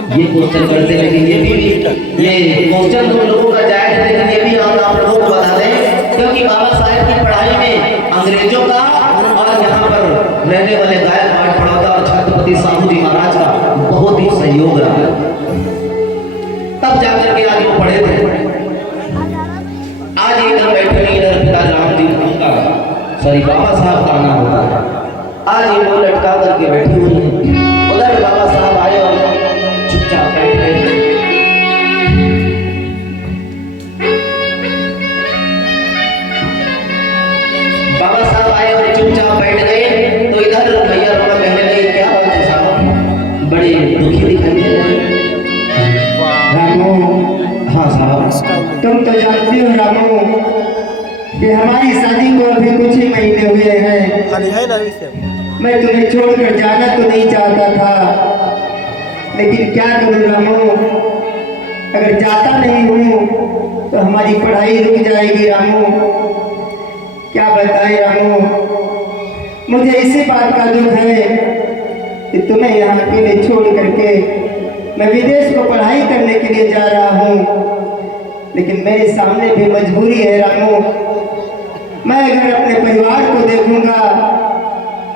ये क्वेश्चन करते हैं, लेकिन ये क्वेश्चन तुम लोगों का जायज है, लेकिन ये भी आप लोगों को बता दें, क्योंकि बाबा साहेब की पढ़ाई में अंग्रेजों का और यहाँ पर रहने वाले गायक पाठ पढ़ाता और छत्रपति साहू जी महाराज का बहुत ही सहयोग रहा, तब जाकर के आज वो पढ़े थे। आज इधर बैठे नहीं, इधर पिता राम जी का सॉरी बाबा साहब का आना होता है, आज ये वो लटका करके बैठी हुई है। उधर बाबा साहब आए और चुपचाप बैठ गए। बाबा साहब आए और चुपचाप बैठ गए, तो इधर भैया रोना कहने लगे, क्या बात है साहब, बड़े दुखी दिखाई दे रहे हैं। रामू, हाँ साहब, तुम तो जानती हो रामू कि हमारी शादी को अभी कुछ ही महीने हुए हैं। मैं तुम्हें छोड़कर जाना तो नहीं चाहता था, लेकिन क्या करूं रामू, अगर जाता नहीं हूँ तो हमारी पढ़ाई रुक जाएगी रामू। क्या बताएं रामू, मुझे इसी बात का दुख है कि तुम्हें यहाँ अकेले छोड़ करके मैं विदेश को पढ़ाई करने के लिए जा रहा हूँ, लेकिन मेरे सामने भी मजबूरी है रामू। मैं अगर अपने परिवार को देखूंगा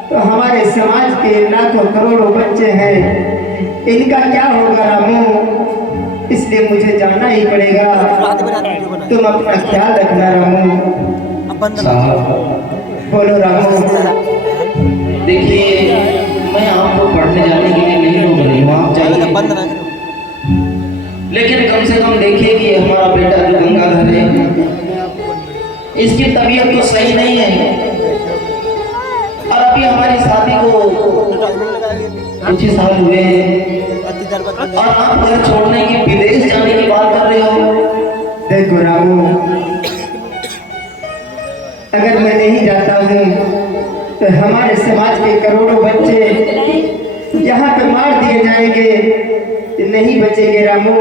तो हमारे समाज के लाखों करोड़ों बच्चे हैं, इनका क्या होगा रामू, इसलिए मुझे जाना ही पड़ेगा। तुम अपना ख्याल रखना रामू। बोलो रामू। देखिए मैं आपको पढ़ने जाने के लिए नहीं रोक रही हूँ, आप जाइए, लेकिन कम से कम देखिए कि हमारा बेटा जो गंगाधर है, इसकी तबीयत तो सही नहीं है, और अभी हमारी शादी को कुछ ही साल हुए हैं, और आप घर छोड़ने की, विदेश जाने की बात कर रहे हो। देखो रामू, अगर मैं नहीं जाता हूँ तो हमारे समाज के करोड़ों बच्चे यहाँ पे मार दिए जाएंगे, नहीं बचेंगे रामू,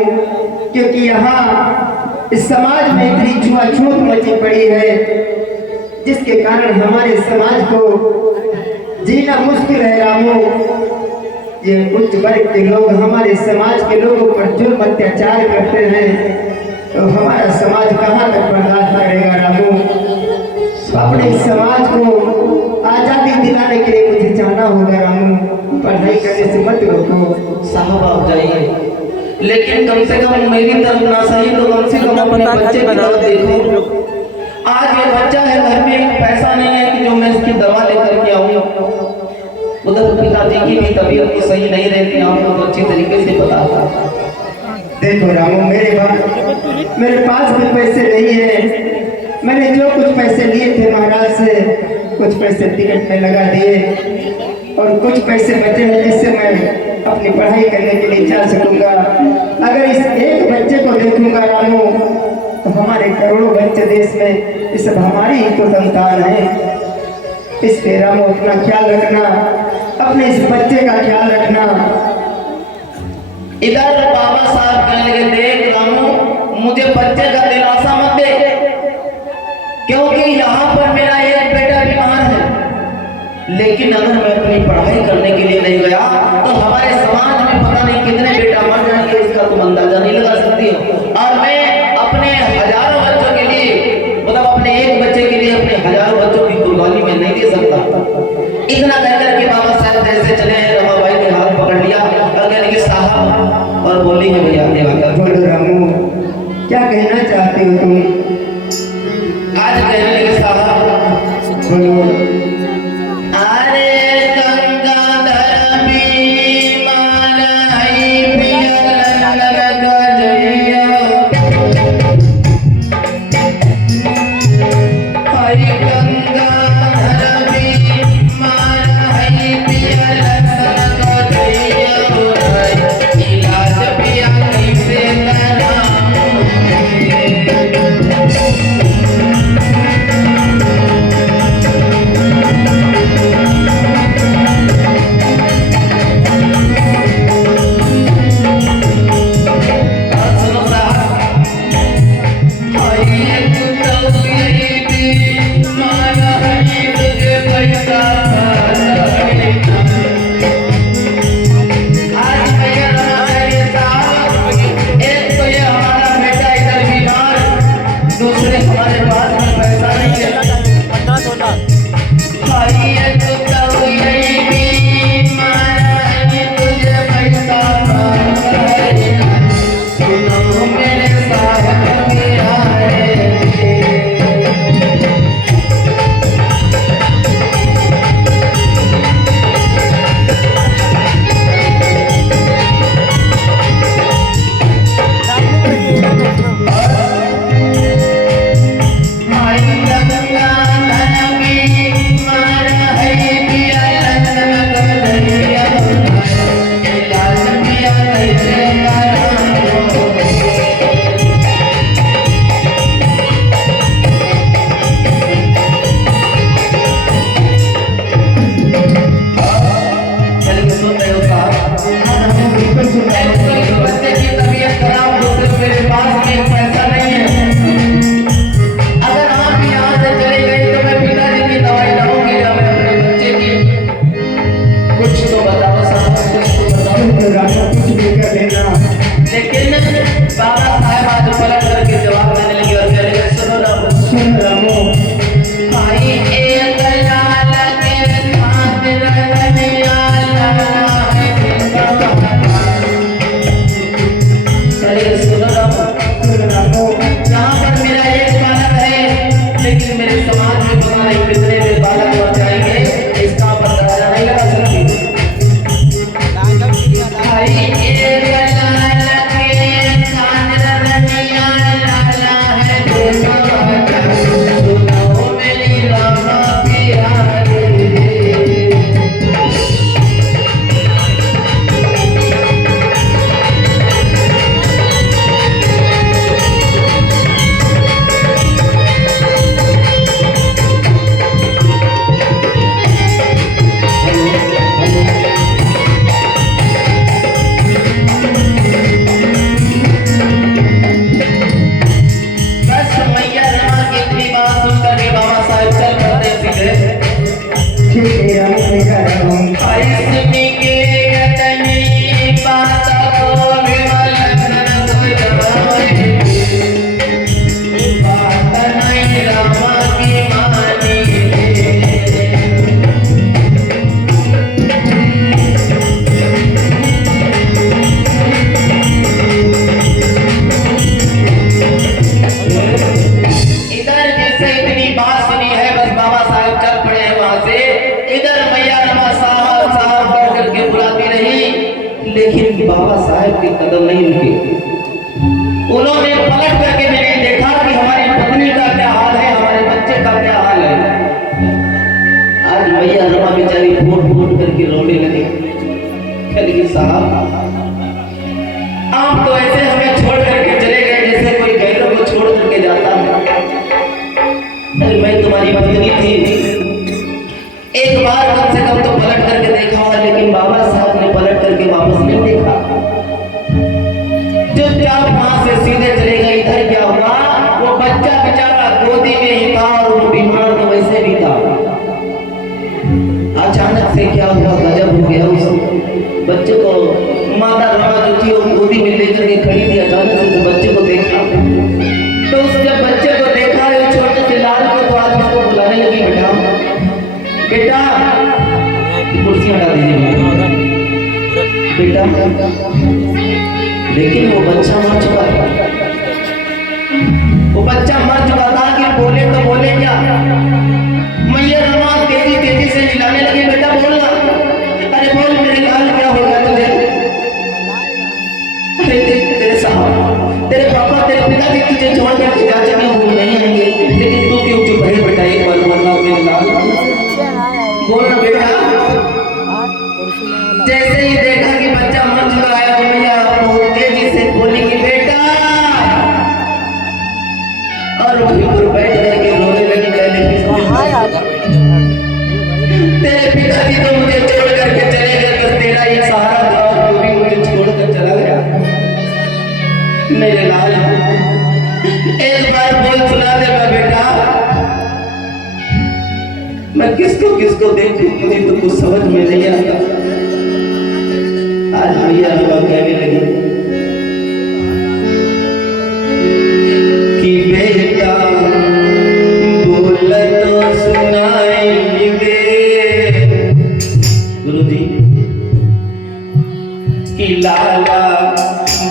क्योंकि यहाँ इस समाज में इतनी छुआछूत मची पड़ी है, जिसके कारण हमारे समाज को जीना मुश्किल है रामू। ये उच्च वर्ग के लोग हमारे समाज के लोगों पर जुल्म अत्याचार करते हैं, तो हमारा समाज कहाँ तक बर्दाश्त करेगा रामू। अपने समाज को आजादी दिलाने के लिए मुझे जाना होगा रामू, पढ़ाई करने से मत रोको। साहब आप जाइए, लेकिन कम से कम मेरी तरफ ना सही तो कम से कम अपने बच्चे की तरफ देखो। आज ये बच्चा है, घर में पैसा नहीं है कि जो मैं इसकी दवा लेकर के आऊँ, उधर पिताजी की भी तबीयत तो सही नहीं रहती, आपको तो अच्छी तरीके से पता था। देखो रामू, मेरे पास भी पैसे नहीं है। मैंने जो कुछ पैसे लिए थे महाराज से, कुछ पैसे टिकट में लगा दिए, और कुछ पैसे बचे हैं जिससे मैं अपनी पढ़ाई करने के लिए जा सकूंगा। अगर इस एक बच्चे को देखूंगा रामू, तो हमारे करोड़ों बच्चे देश में, ये सब हमारी ही तो संतान है। इसलिए रामू अपना ख्याल रखना, अपने इस बच्चे का ख्याल रखना। इधर बाबा साहब कहने लगे, देख रामू, मुझे बच्चे का दिलासा मत दे, क्योंकि यहाँ पर मेरा एक बेटा बीमार है, लेकिन अगर मैं अपनी पढ़ाई करने के लिए नहीं गया तो हमारे समाज में पता नहीं कितने बेटा मर जाएंगे, इसका तुम अंदाजा नहीं लगा सकती हो। और मैं अपने हजारों बच्चों के लिए, मतलब अपने एक बच्चे के लिए अपने हजारों बच्चों की कुर्बानी में नहीं दे सकता। इतना कहकर के बाबा साहब ऐसे चले, रमाबाई ने हाथ पकड़ लिया और कहने के साहब, और बोली है भैया देवाकर। बोलो रामू, क्या कहना चाहते हो तुम? आज कहने लगे साहब, बोलो। लेकिन मेरे समाज में पता नहीं कितने भी बालक मर जाएंगे, इसका पता नहीं लगा सकती। हरी एक लाल के चांद रनिया लाला है देखा, सुनाओ मेरी रामा प्यारी। बस मैया रमा की इतनी बात सुनकर के बाबा साहब चल पड़ते सीधे। ठीक है हम देखा रहा हूँ। ऐसनी के अतनी बात को विमल धन कोई जवाए, बात नहीं रामा की मानी। इधर जैसे इतनी बात सुनी है, बस बाबा साहब चल पड़े हैं वहां से। इधर मैया रमा साहब साहब कर करके बुलाती रही, लेकिन बाबा साहब के कदम नहीं रुके। उन्होंने पलट करके मैंने देखा कि हमारी पत्नी का क्या हाल है, हमारे बच्चे का क्या हाल है। आज मैया रमा बेचारी फूट फूट करके रोने लगी। कहती साहब आप तो ऐसे हमें छोड़ करके चले गए जैसे कोई गैरों को छोड़ करके जाता है। अरे मैं तुम्हारी पत्नी थी, एक बार कम से कम तो पलट करके देखा होगा, लेकिन बाबा साहब ने पलट करके वापस नहीं देखा। चुपचाप वहां से सीधे चले गए। इधर क्या हुआ, वो बच्चा बेचारा गोदी में ही था और वो बीमार तो वैसे भी था। अचानक से क्या हुआ, गजब हो गया। उस बच्चे को माता रमा जो थी वो गोदी में लेकर के खड़ी थी। अचानक से उस बच्चे को देखा, तो उस जब बच्चे को देखा वो छोटे से लाल को, तो आज उसको बुलाने लगी, बेटा बेटा कुर्सी हटा दीजिए बेटा। लेकिन वो बच्चा मर चुका था। वो बच्चा मर चुका था कि बोले तो बोले क्या। मैया रमा तेजी तेजी से हिलाने लगी, बेटा बोलना, अरे बोल मेरे लाल क्या हो गया तुझे। अरे तेरे साहब, तेरे पापा तेरे पिताजी तुझे छोड़ कर चाचा में भूल नहीं आएंगे, लेकिन तू क्यों चुप है बेटा। एक बार बोलना मेरे लाल, बोलना बेटा। जैसे ही देखा कि बच्चा मर चुका है तो मैया बहुत तेजी से बोली कि बेटा, और वहीं पर बैठ करके रोने लगी। तेरे पिताजी तो मुझे छोड़ करके चले गए, बस तेरा ही सहारा था और तू भी मुझे छोड़ कर चला गया। मेरे लाल एक बार बोल सुना दे बेटा, मैं किसको किसको देखूं, मुझे तो कुछ समझ में नहीं आता। आज भैया रमा कहने लगी कि बेटा बोल तो सुनाएंगे गुरुजी, कि लाला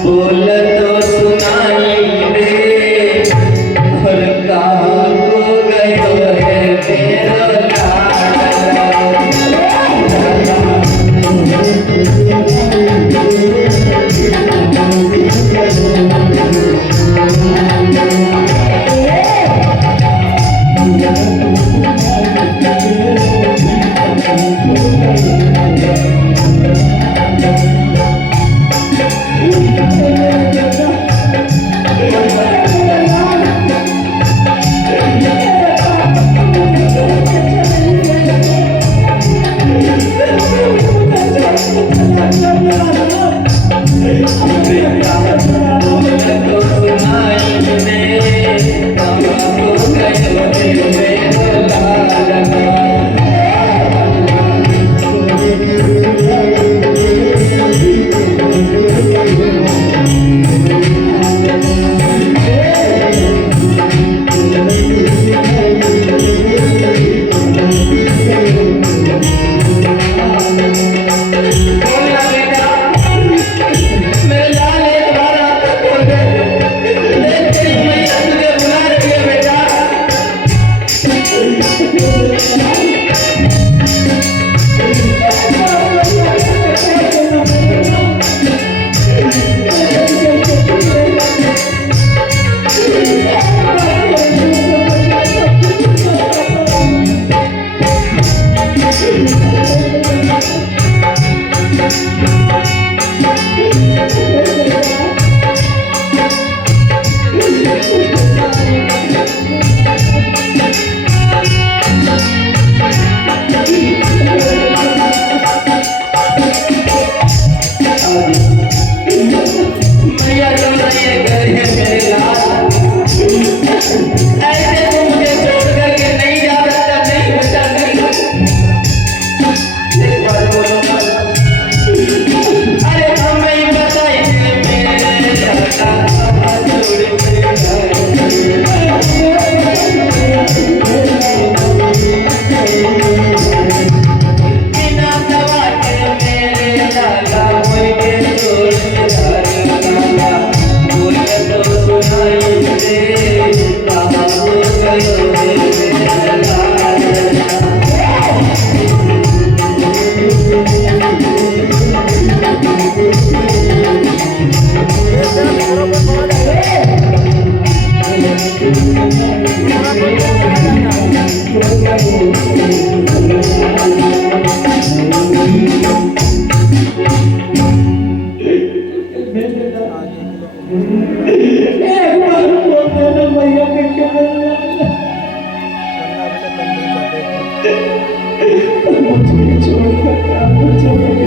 बोल तो सुनाएंगे, और कहाँ को गयो है मेरा सुनाई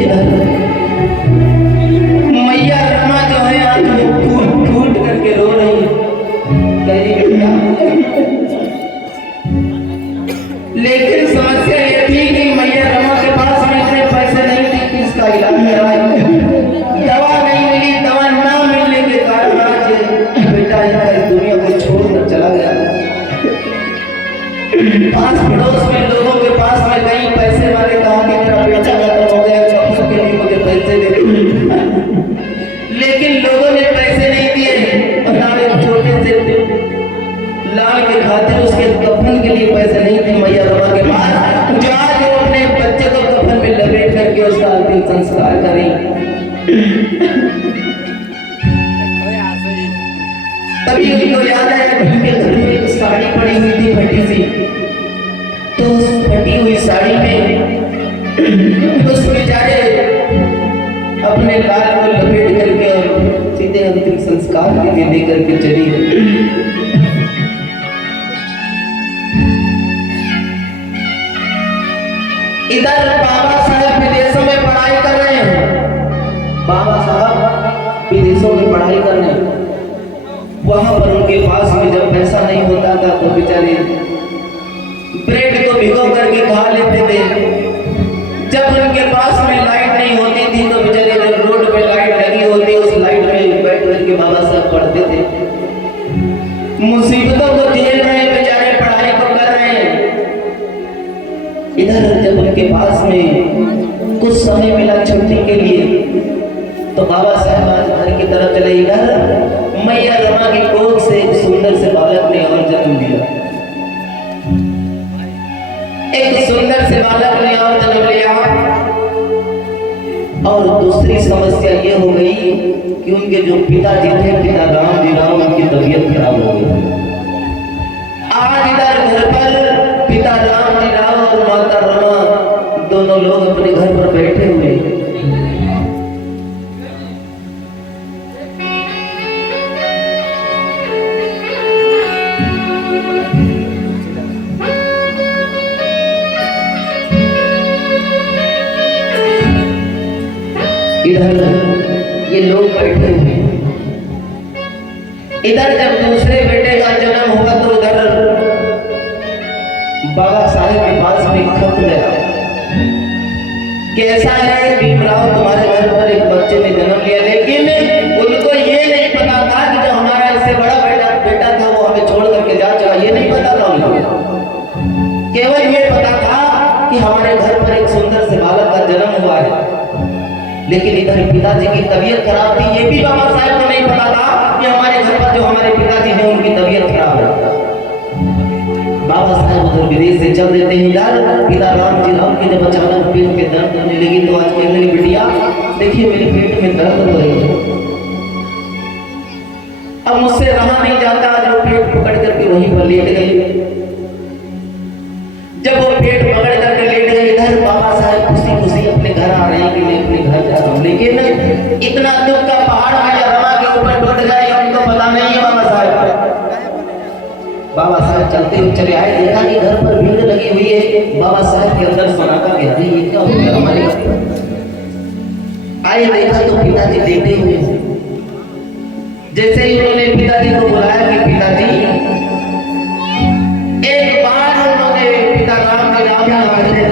इधर मैया रमा जो है आज फूट फूट करके रो रही है। कह रही बेटा, लेकिन समस्या ये थी कि मैया रमा के पास में इतने पैसे नहीं थे कि इसका इलाज करवाए। दवा नहीं मिली, दवा ना मिलने के कारण आज बेटा इस दुनिया को छोड़कर चला गया। पास पड़ोस में लोगों के पास में कई पैसे वाले कहा कि मेरा बेटा खत्म हो गया, सबके लिए मुझे पैसे दे दो। लेकिन लोगों ने पैसे नहीं दिए और ना एक छोटे से लाल के खातिर उसके कफन के लिए पैसे नहीं थे मैया रमा के पास, जो आज वो अपने बच्चे को कफन में लपेट करके उसका अंतिम संस्कार करें। तभी उनको याद आया कि उनके घर में एक साड़ी पड़ी हुई थी फटी सी, तो उस फटी हुई साड़ी में उस बेचारे अपने लाल को लपेट करके और सीधे अंतिम संस्कार के लिए लेकर के चली गई। इधर बाबा साहब विदेशों में पढ़ाई कर रहे हैं। बाबा साहब विदेशों में पढ़ाई कर रहे हैं। वहां पर उनके पास में जब पैसा नहीं होता था तो बेचारे ब्रेड को भिगो करके खा लेते थे। जब उनके पास में लाइट नहीं होती थी तो बेचारे जब रोड पे लाइट लगी होती उस लाइट में बैठ करके बाबा साहब पढ़ते थे। मुसीबतों को झेल रहे हैं बेचारे, पढ़ाई को कर रहे हैं। इधर जब उनके पास में कुछ समय मिला छुट्टी के लिए तो बाबा साहब आज घर की तरफ चले। इधर मैया रमा की कोख से एक सुंदर से बालक ने और जन्म लिया। एक सुंदर से बालक ने और जन्म लिया। और दूसरी समस्या ये हो गई कि उनके जो पिताजी थे, पिता राम जी राव, उनकी तबीयत खराब हो गई। आज इधर घर पर पिता राम जी राव और माता रमा दोनों लोग अपने घर पर बैठे हुए। इधर ये लोग बैठे हुए। इधर जब दूसरे बेटे का जन्म हुआ तो उधर बाबा साहब के पास में खत गया। कैसा है भीमराव, तुम्हारे घर पर एक बच्चे ने जन्म लिया, लेकिन उनको ये नहीं पता था कि जो हमारा इससे बड़ा बेटा था वो हमें छोड़ करके जा चुका। ये नहीं पता था उनको, केवल ये पता था कि हमारे घर पर एक सुंदर से बालक का जन्म हुआ है। लेकिन इधर पिताजी की तबीयत खराब थी, ये भी बाबा साहब को नहीं पता था कि हमारे घर पर जो हमारे पिताजी हैं उनकी तबीयत खराब है। बाबा साहब उधर विदेश से चल देते हैं। इधर पिता राम जी राव के जब अचानक पेट में दर्द होने लगी तो आज कहने लगे, बिटिया देखिए मेरे पेट में दर्द हो रही है, अब मुझसे रहा नहीं जाता। आज वो पेट पकड़ करके वहीं पर लेट गए। जब वो पेट पकड़ करके लेट गए, इधर बाबा साहब खुशी खुशी अपने घर आ रहे हैं कि मैं अपने घर जा रहा हूँ। लेकिन इतना दुख का पहाड़ मैया रमा के ऊपर टूट गए, हमको पता नहीं है। बाबा साहब चलते हुए चले आए, देखा कि घर पर भीड़ लगी हुई है। बाबा साहब के अंदर सनाटा गया, ये क्या हो गया हमारे घर? आए देखा तो पिताजी लेटे हुए। जैसे ही उन्होंने पिताजी को बुलाया कि पिताजी, एक बार उन्होंने पिता राम जी राव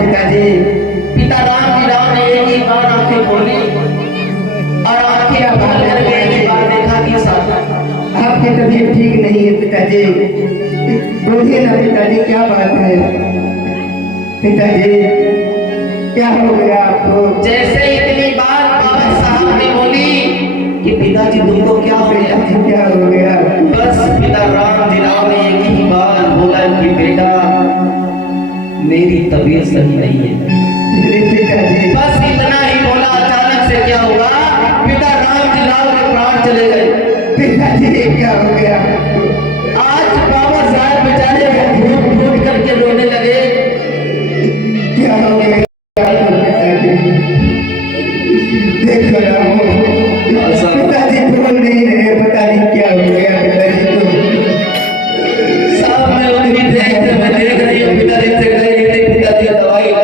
पिताजी पिता राम जी राव ने एक ही बार आंखें खोली और आंखें खोल करके एक ही बार देखा कि आपकी तबीयत ठीक नहीं है पिताजी। बोलिए ना पिताजी, क्या बात है? पिताजी क्या हो गया आपको? जैसे इतनी बार बाबा साहब ने बोली कि पिताजी तुमको क्या हो गया? क्या हो गया? बस पिता राम जी राव ने एक ही बार बोला कि बेटा मेरी तबीयत सही नहीं है। पिताजी बस इतना ही बोला। अचानक से क्या हुआ? पिता राम जी राव के प्राण चले गए। पिताजी क्या हो गया? आज बाबा साहब बेचारे फूट फूट करके रोने लगे। क्या हो गया? देखो रामो, पिताजी बोल नहीं रहे, पता नहीं क्या हो गया पिताजी को। साहब मैं उन्हीं देख रही हूँ, पिताजी से कह रही थी पिताजी दवाई लो।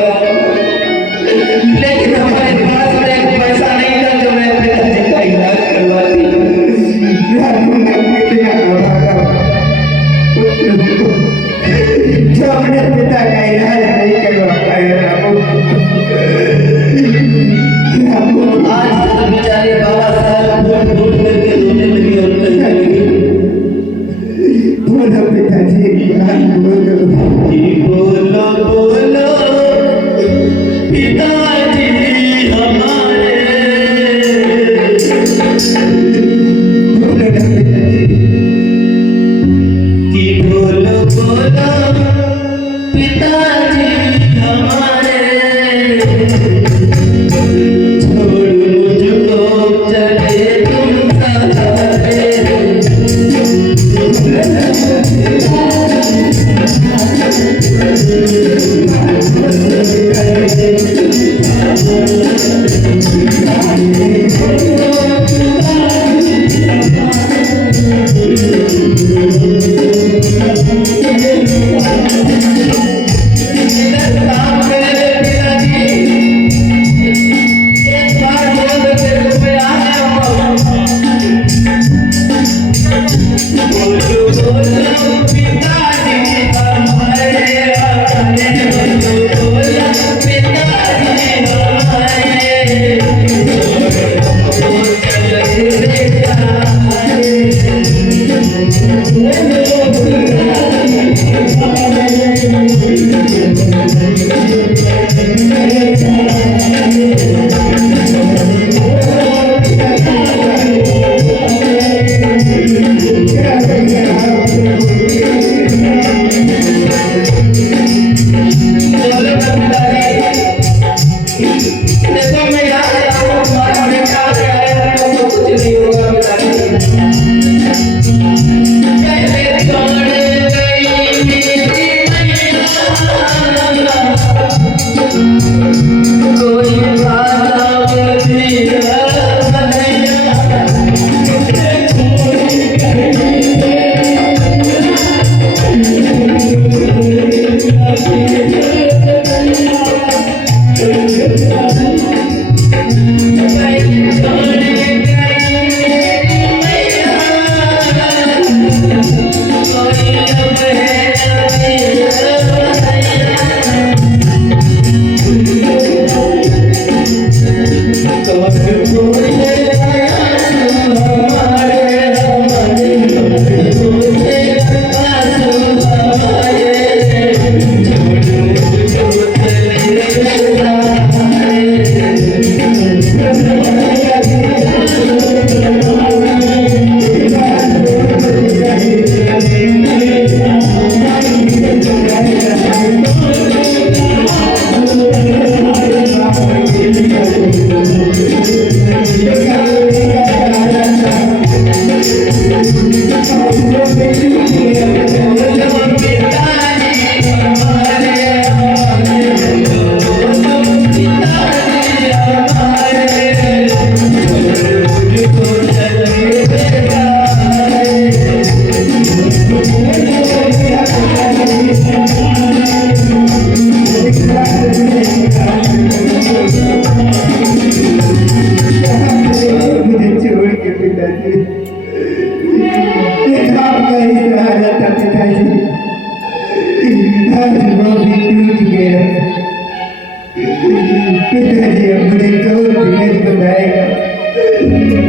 पिताजी अपने कौन धीरज बनाएगा,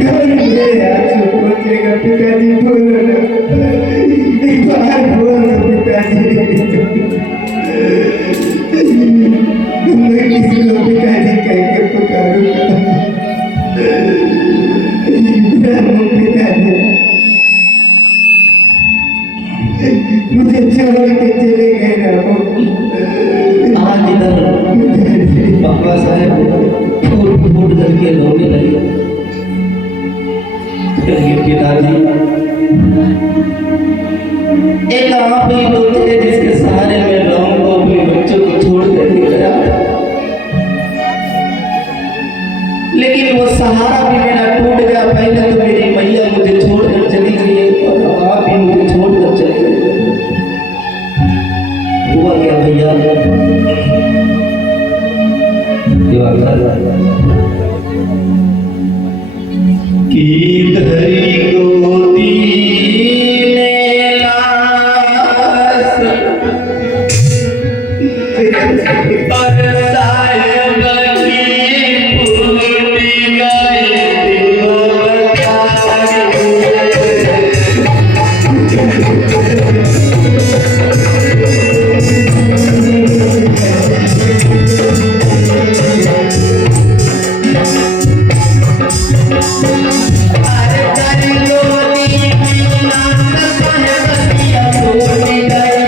कौन मेरे हाथ से पहुंचेगा। पिताजी बोलो ना, एक बार बोलो पिताजी। मैं किसी को पिताजी कह के पुकारूंगा। रामू पिताजी मुझे छोड़ के चले गए। रामू आज इधर पापा साहब फूट फूट करके रोने लगे। कहिए पिताजी, एक आप ही तो थे जिसके सहारे में राम को अपने बच्चों को छोड़ करके गया, लेकिन वो सहारा भी मेरा टूट गया। पहले तो मेरी मैया मुझे छोड़कर चली गई और अब आप भी मुझे छोड़कर चले गए। हुआ क्या भैया, की धरी गोदी में लाश और साहिब की फूट गए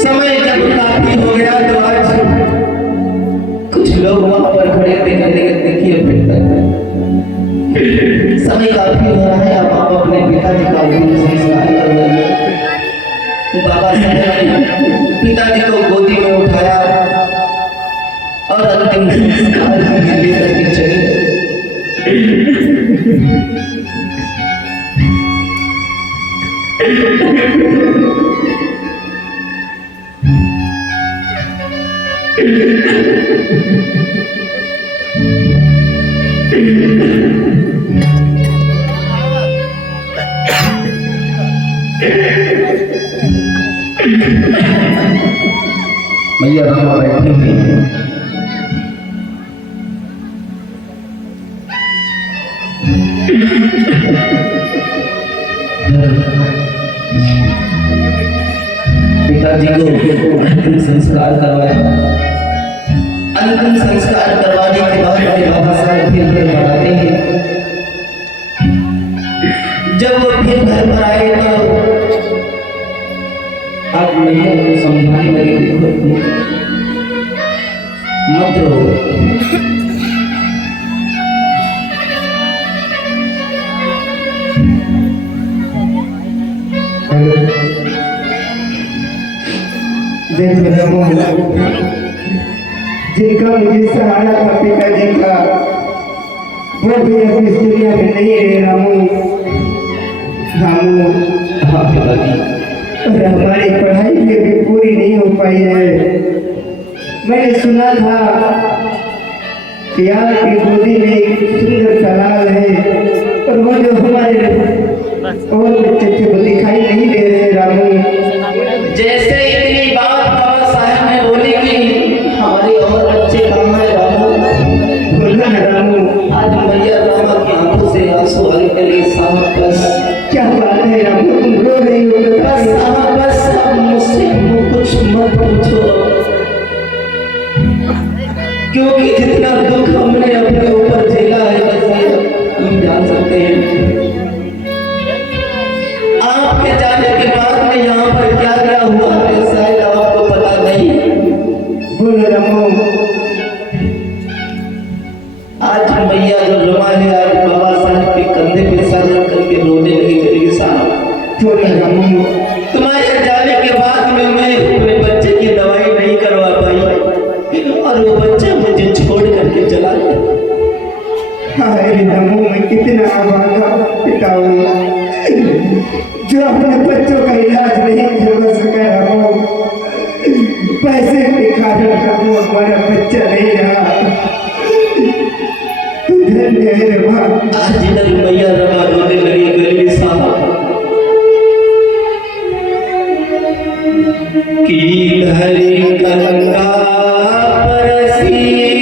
समय जब काफी हो गया तो आज कुछ लोग वहां पर खड़े थे, कहते देखिए समय काफी हो रहा है, अब आप अपने पिताजी का अंतिम संस्कार करवाइए। बाबा साहब ने पिताजी को गोदी में उठाया और अंतिम संस्कार के लिए लेकर के चले। मैया रामा बैठी हुई है। पिताजी को अंतिम संस्कार करवाया। अंतिम संस्कार करवाने के बाद मेरे बाबा साहब फिर घर पर आते हैं। जब वो फिर घर पर आए तो आप मैया को समझाने लगे, देखो मत रो, जिनका मुझे सहारा था पिताजी का, वो भी अब इस दुनिया में नहीं रहे। रामू रामू, हाँ पिताजी, और हमारी पढ़ाई भी पूरी नहीं हो पाई है। मैंने सुना था कि आपकी गोदी में एक सुंदर सलाल है, और वो जो हमारे और बच्चे थे वो दिखाई नहीं दे रहे। रामू, जैसे इतनी बात बाबा साहब ने बोली कि हमारे और बच्चे कहाँ हैं रामू? बोला ना रामू, आज मैया रामा की आंखों से आंसू आ गए। साहब बस क्या बात है रामू, तुम रो रही हो? बस साहब बस, अब मुझसे कुछ मत पूछो, क्योंकि जितना दुख हमने अपने ऊपर झेला है बस तुम जान सकते हैं। आपके जाने के बाद में यहाँ पर क्या क्या हुआ है शायद आपको पता नहीं। बोलो रामू। आज मैया जो रुमा है, आज बाबा साहब के कंधे पे सर रख करके रोने लगी। मेरे साहब बोलो रामू, तुम्हारे जाने के बाद में मैं अपने बच्चे की दवाई नहीं करवा पाई और वो बच्चा मुझे छोड़ करके चला गया। हाय रामू, मैं कितना अभागा पिता हूँ जो अपने बच्चों का इलाज नहीं करवा सका। रामू, पैसे के कारण रामू हमारा बच्चा नहीं रहा। तू धन्य है रे माँ। आज इधर मैया रमा रोने लगी। गली साहब की धरी गंगा परसी